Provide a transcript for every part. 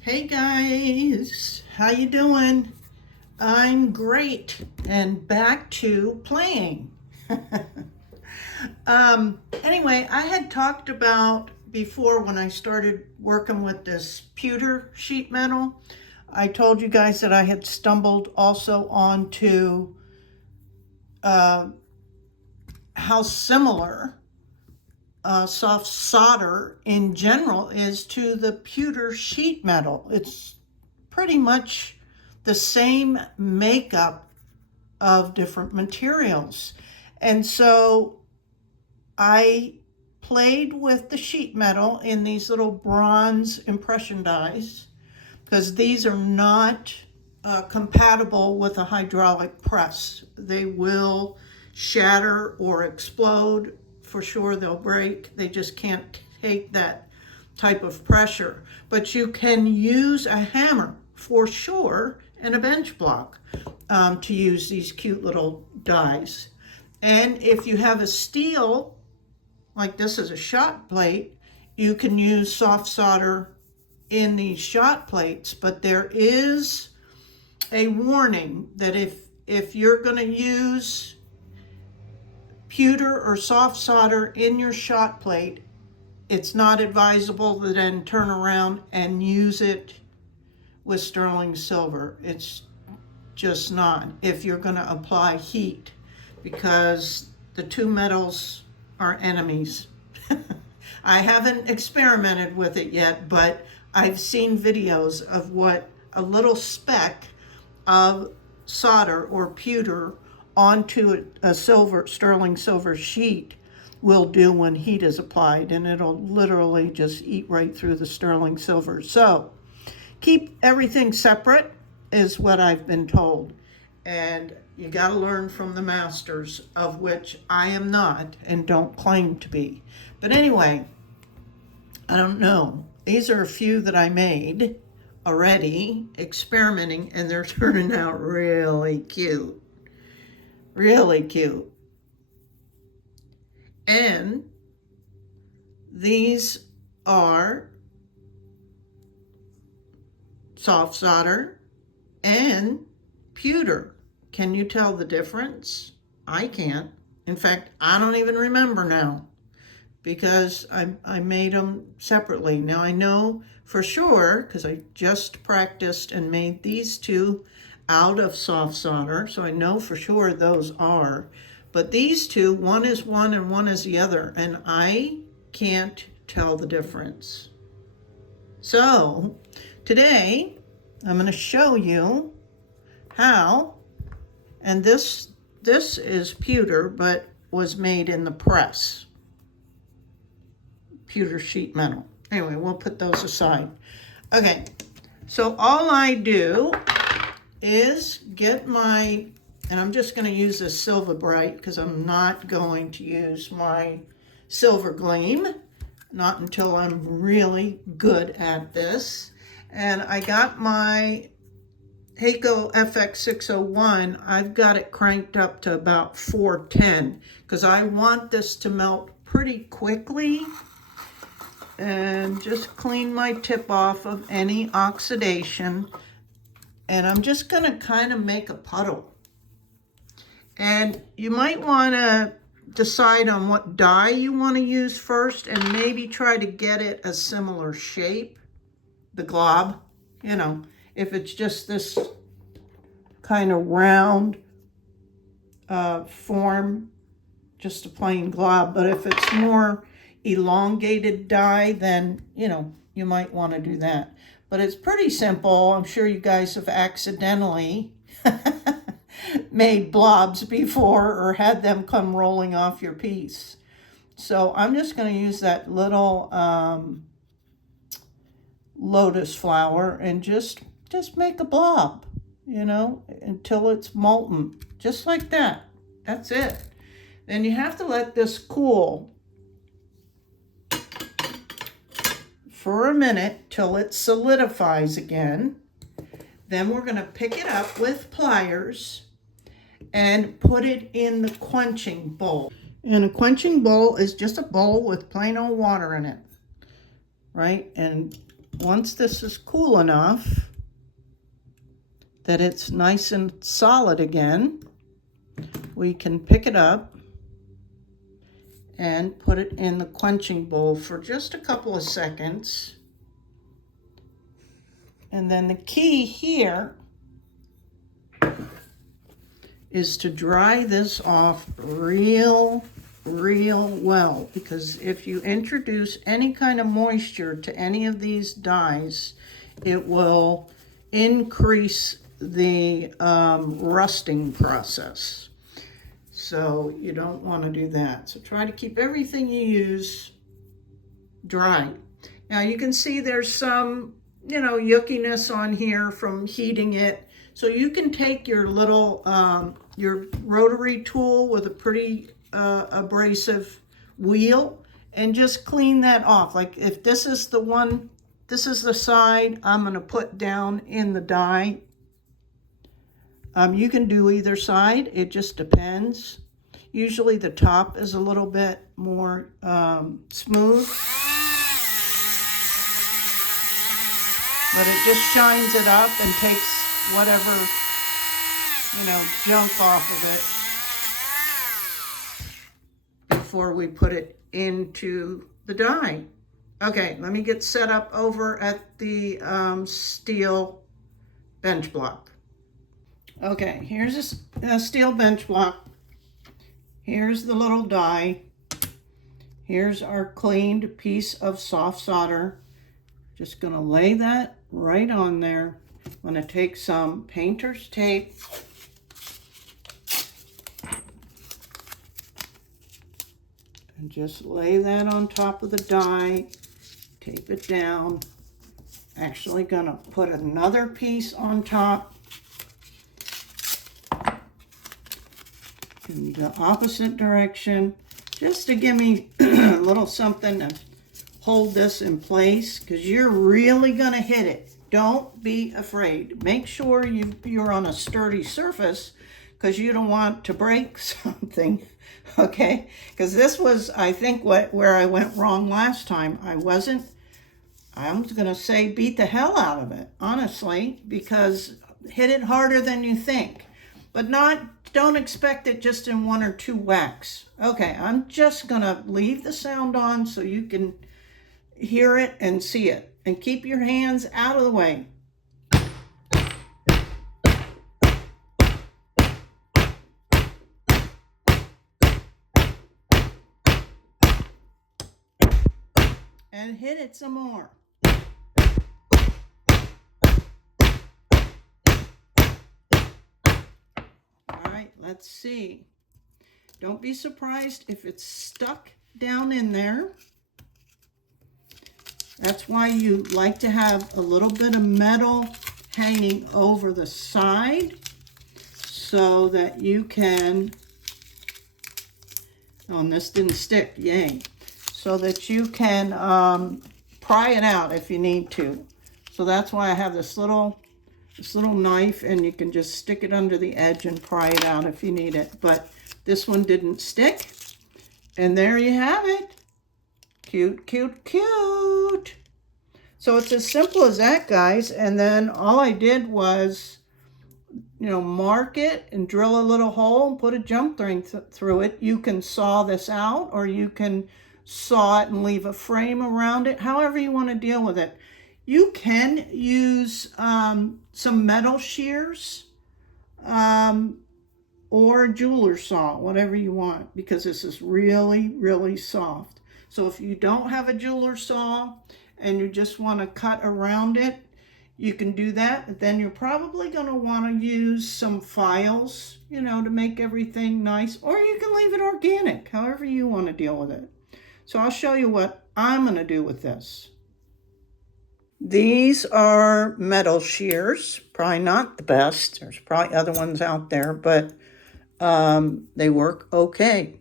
Hey guys, how you doing? I'm great and back to playing. Anyway, I had talked about before when I started working with this pewter sheet metal. I told you guys that I had stumbled also onto how similar soft solder in general is to the pewter sheet metal. It's pretty much the same makeup of different materials. And so I played with the sheet metal in these little bronze impression dies because these are not compatible with a hydraulic press. They will shatter or explode. For sure they'll break. They just can't take that type of pressure. But you can use a hammer for sure and a bench block to use these cute little dies. And if you have a steel, like this is a shot plate, you can use soft solder in these shot plates, but there is a warning that if you're going to use pewter or soft solder in your shot plate, it's not advisable to then turn around and use it with sterling silver. It's just not, if you're going to apply heat, because the two metals are enemies. I haven't experimented with it yet, but I've seen videos of what a little speck of solder or pewter onto a sterling silver sheet will do when heat is applied, and it'll literally just eat right through the sterling silver. So keep everything separate is what I've been told, and you got to learn from the masters, of which I am not and don't claim to be. But anyway, I don't know. These are a few that I made already, experimenting, and they're turning out really cute. Really cute. And these are soft solder and pewter. Can you tell the difference? I can't. In fact, I don't even remember now because I made them separately. Now I know for sure, because I just practiced and made these two out of soft solder, so I know for sure those are. But these two, one is one and one is the other, and I can't tell the difference. So today I'm going to show you how, and this is pewter, but was made in the press. Pewter sheet metal. Anyway, we'll put those aside. Okay, so all I do is get my, and I'm just going to use this Silver Bright because I'm not going to use my Silver Gleam, not until I'm really good at this. And I got my Hakko FX601, I've got it cranked up to about 410 because I want this to melt pretty quickly. And just clean my tip off of any oxidation. And I'm just going to kind of make a puddle. And you might want to decide on what dye you want to use first and maybe try to get it a similar shape, the glob. You know, if it's just this kind of round form, just a plain glob. But if it's more elongated dye, then you might want to do that. But it's pretty simple. I'm sure you guys have accidentally made blobs before or had them come rolling off your piece. So I'm just going to use that little lotus flower and just make a blob, until it's molten, just like that. That's it. Then you have to let this cool for a minute till it solidifies again. Then we're going to pick it up with pliers and put it in the quenching bowl. And a quenching bowl is just a bowl with plain old water in it, right? And once this is cool enough that it's nice and solid again, we can pick it up and put it in the quenching bowl for just a couple of seconds. And then the key here is to dry this off real well, because if you introduce any kind of moisture to any of these dyes, it will increase the rusting process. So you don't want to do that. So try to keep everything you use dry. Now you can see there's some, yuckiness on here from heating it. So you can take your little, your rotary tool with a pretty abrasive wheel and just clean that off. Like if this is the one, this is the side I'm going to put down in the dye. You can do either side, it just depends. Usually the top is a little bit more smooth, but it just shines it up and takes whatever, junk off of it before we put it into the dye. Okay, let me get set up over at the steel bench block. Okay, here's a steel bench block. Here's the little dye. Here's our cleaned piece of soft solder. Just gonna lay that right on there. I'm gonna take some painter's tape and just lay that on top of the dye, tape it down. Actually gonna put another piece on top in the opposite direction, just to give me a little something to hold this in place, because you're really gonna hit it. Don't be afraid. Make sure you're on a sturdy surface, because you don't want to break something, okay? Because this was, I think, where I went wrong last time. I was gonna say beat the hell out of it, honestly, because hit it harder than you think. But don't expect it just in 1 or 2 whacks. Okay, I'm just gonna leave the sound on so you can hear it and see it. And keep your hands out of the way. And hit it some more. All right, let's see. Don't be surprised if it's stuck down in there. That's why you like to have a little bit of metal hanging over the side so that you can, oh, and this didn't stick, yay. So that you can pry it out if you need to. So that's why I have this little knife, and you can just stick it under the edge and pry it out if you need it. But this one didn't stick. And there you have it. Cute, cute, cute. So it's as simple as that, guys. And then all I did was, mark it and drill a little hole and put a jump ring through it. You can saw this out, or you can saw it and leave a frame around it, however you want to deal with it. You can use some metal shears or a jeweler's saw, whatever you want, because this is really, really soft. So if you don't have a jeweler's saw and you just want to cut around it, you can do that. Then you're probably going to want to use some files, to make everything nice, or you can leave it organic, however you want to deal with it. So I'll show you what I'm going to do with this. These are metal shears, probably not the best. There's probably other ones out there, but they work okay.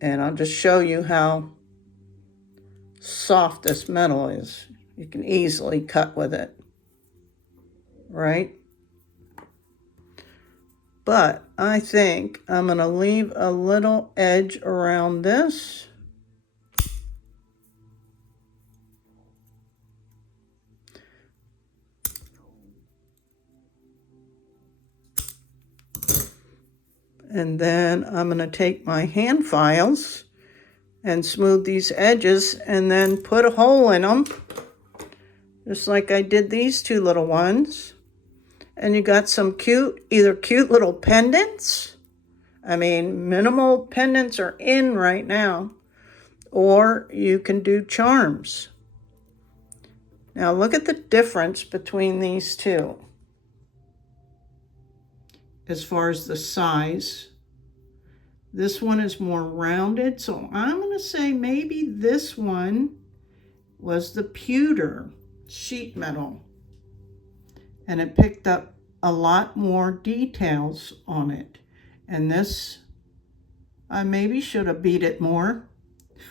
And I'll just show you how soft this metal is. You can easily cut with it, right? But I think I'm going to leave a little edge around this. And then I'm going to take my hand files and smooth these edges and then put a hole in them, just like I did these two little ones. And you got some either cute little pendants. I mean, minimal pendants are in right now. Or you can do charms. Now look at the difference between these two as far as the size. This one is more rounded, so I'm going to say maybe this one was the pewter sheet metal, and it picked up a lot more details on it. And this, I maybe should have beat it more.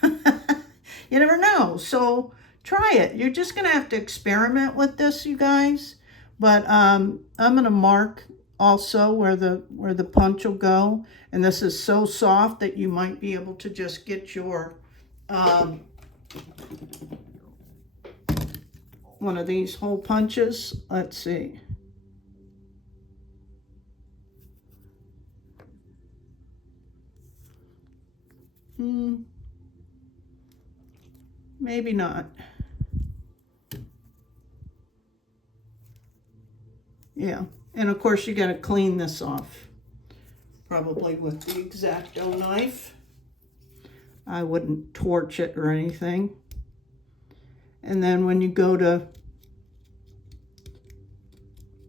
You never know, so try it. You're just going to have to experiment with this, you guys. But I'm going to mark also where the punch will go. And this is so soft that you might be able to just get your one of these hole punches. Let's see. Maybe not. Yeah, and of course you got to clean this off, probably with the Exacto knife. I wouldn't torch it or anything. And then when you go to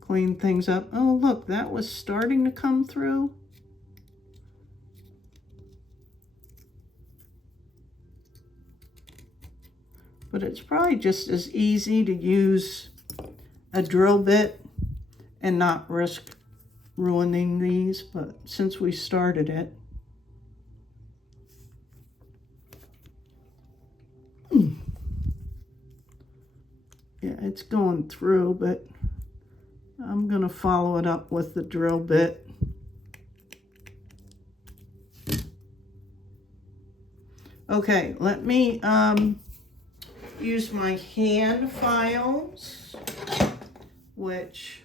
clean things up, oh look, that was starting to come through. But it's probably just as easy to use a drill bit and not risk ruining these, but since we started it. Yeah, it's going through, but I'm gonna follow it up with the drill bit. Okay, let me use my hand files, which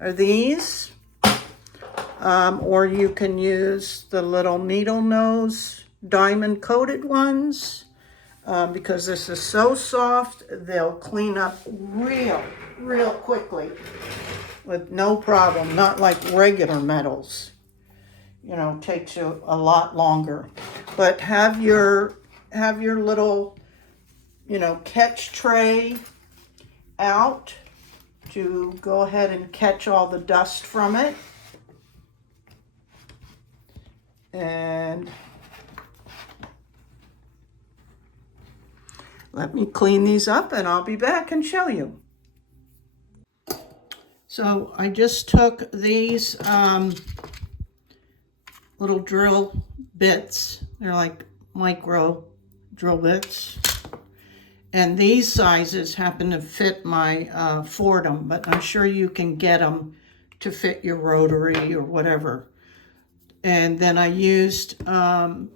are these, or you can use the little needle nose diamond coated ones, because this is so soft, they'll clean up real quickly with no problem, not like regular metals. You know, takes you a lot longer. But have your little, you know, catch tray out to go ahead and catch all the dust from it. And let me clean these up and I'll be back and show you. So I just took these little drill bits. They're like micro drill bits. And these sizes happen to fit my Fordham, but I'm sure you can get them to fit your rotary or whatever. And then I used the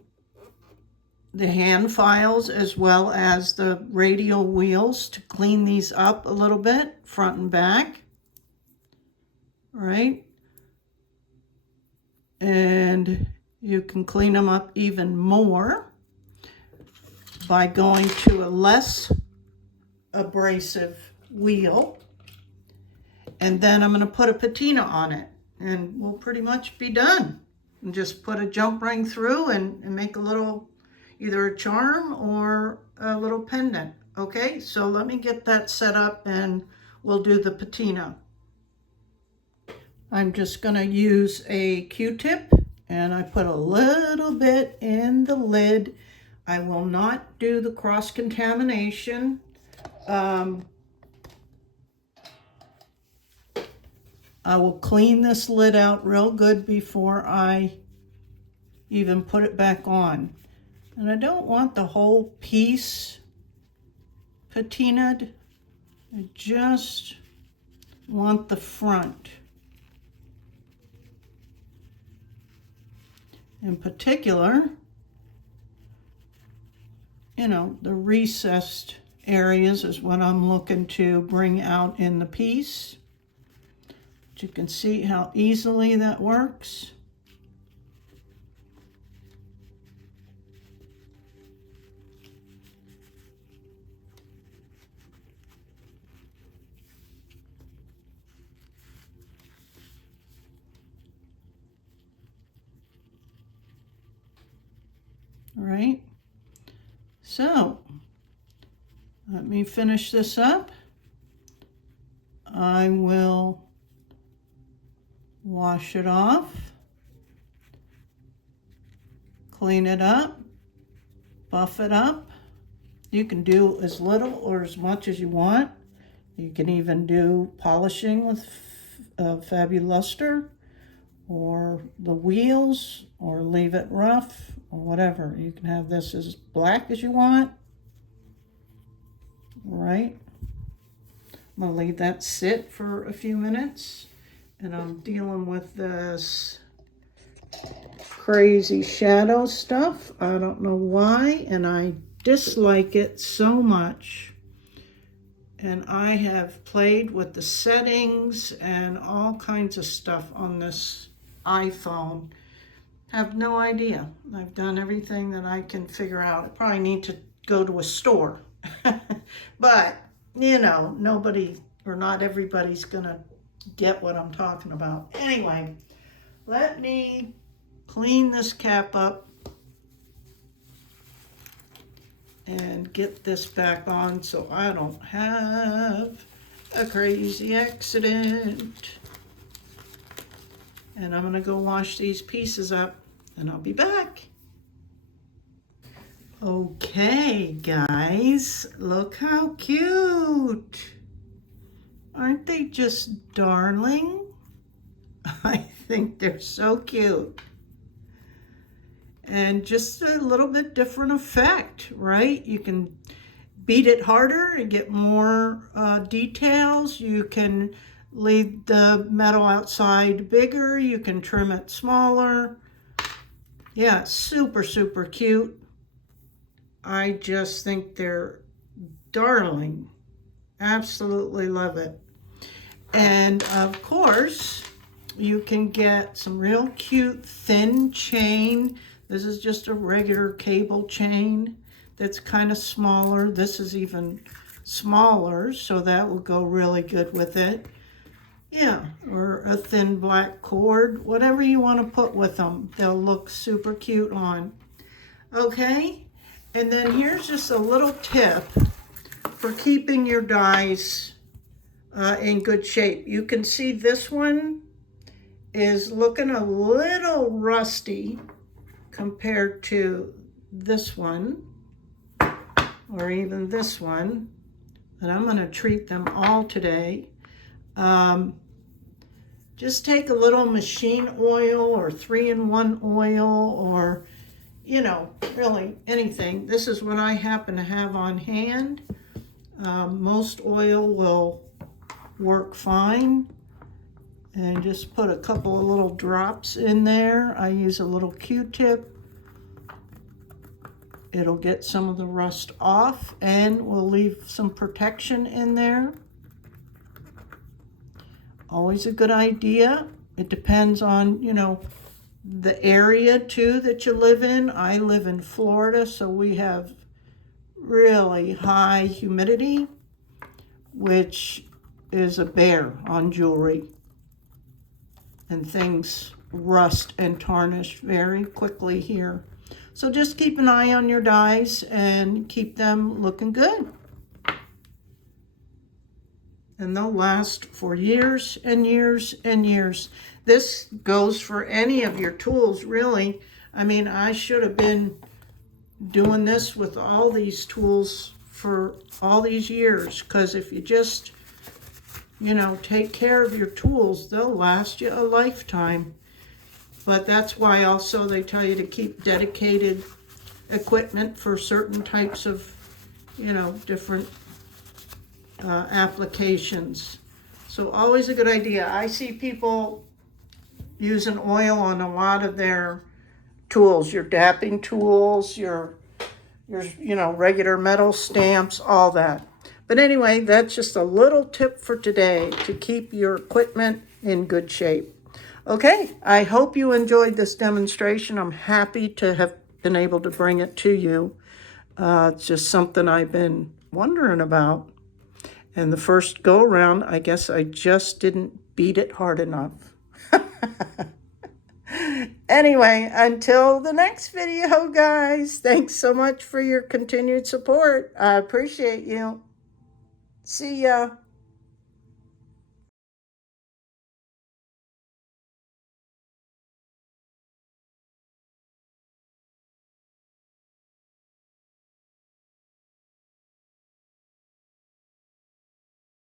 hand files as well as the radial wheels to clean these up a little bit, front and back. All right. And you can clean them up even more by going to a less abrasive wheel. And then I'm going to put a patina on it and we'll pretty much be done. And just put a jump ring through and make a little, either a charm or a little pendant. Okay, so let me get that set up and we'll do the patina. I'm just going to use a Q-tip and I put a little bit in the lid. I will not do the cross-contamination. I will clean this lid out real good before I even put it back on. And I don't want the whole piece patinaed. I just want the front. In particular, you know, the recessed areas is what I'm looking to bring out in the piece. But you can see how easily that works. All right, so let me finish this up. I will wash it off, clean it up, buff it up. You can do as little or as much as you want. You can even do polishing with Fabuluster or the wheels, or leave it rough or whatever. You can have this as black as you want. All right. I'm going to leave that sit for a few minutes, and I'm dealing with this crazy shadow stuff. I don't know why, and I dislike it so much. And I have played with the settings and all kinds of stuff on this iPhone. Have no idea. I've done everything that I can figure out. I probably need to go to a store. But, you know, nobody or not everybody's gonna get what I'm talking about. Anyway, let me clean this cap up and get this back on so I don't have a crazy accident. And I'm gonna go wash these pieces up and I'll be back. Okay, guys, look how cute. Aren't they just darling? I think they're so cute. And just a little bit different effect, right? You can beat it harder and get more details. You can leave the metal outside bigger. You can trim it smaller. Yeah, super, super cute. I just think they're darling. Absolutely love it. And of course, you can get some real cute thin chain. This is just a regular cable chain that's kind of smaller. This is even smaller, so that will go really good with it. Yeah, or a thin black cord, whatever you want to put with them. They'll look super cute on. Okay, and then here's just a little tip for keeping your dies in good shape. You can see this one is looking a little rusty compared to this one, or even this one, and I'm going to treat them all today. Just take a little machine oil or 3-in-1 oil, or, you know, really anything. This is what I happen to have on hand. Most oil will work fine. And just put a couple of little drops in there. I use a little Q-tip. It'll get some of the rust off and we'll leave some protection in there. Always a good idea. It depends on, you know, the area too that you live in. I live in Florida, so we have really high humidity, which is a bear on jewelry. And things rust and tarnish very quickly here. So just keep an eye on your dies and keep them looking good. And they'll last for years and years and years. This goes for any of your tools, really. I mean, I should have been doing this with all these tools for all these years, because if you just, you know, take care of your tools, they'll last you a lifetime. But that's why also they tell you to keep dedicated equipment for certain types of, you know, different applications. So always a good idea. I see people using oil on a lot of their tools, your dapping tools, your you know, regular metal stamps, all that. But anyway, that's just a little tip for today to keep your equipment in good shape. Okay, I hope you enjoyed this demonstration. I'm happy to have been able to bring it to you. It's just something I've been wondering about. And the first go around, I guess I just didn't beat it hard enough. Anyway, until the next video, guys, thanks so much for your continued support. I appreciate you. See ya.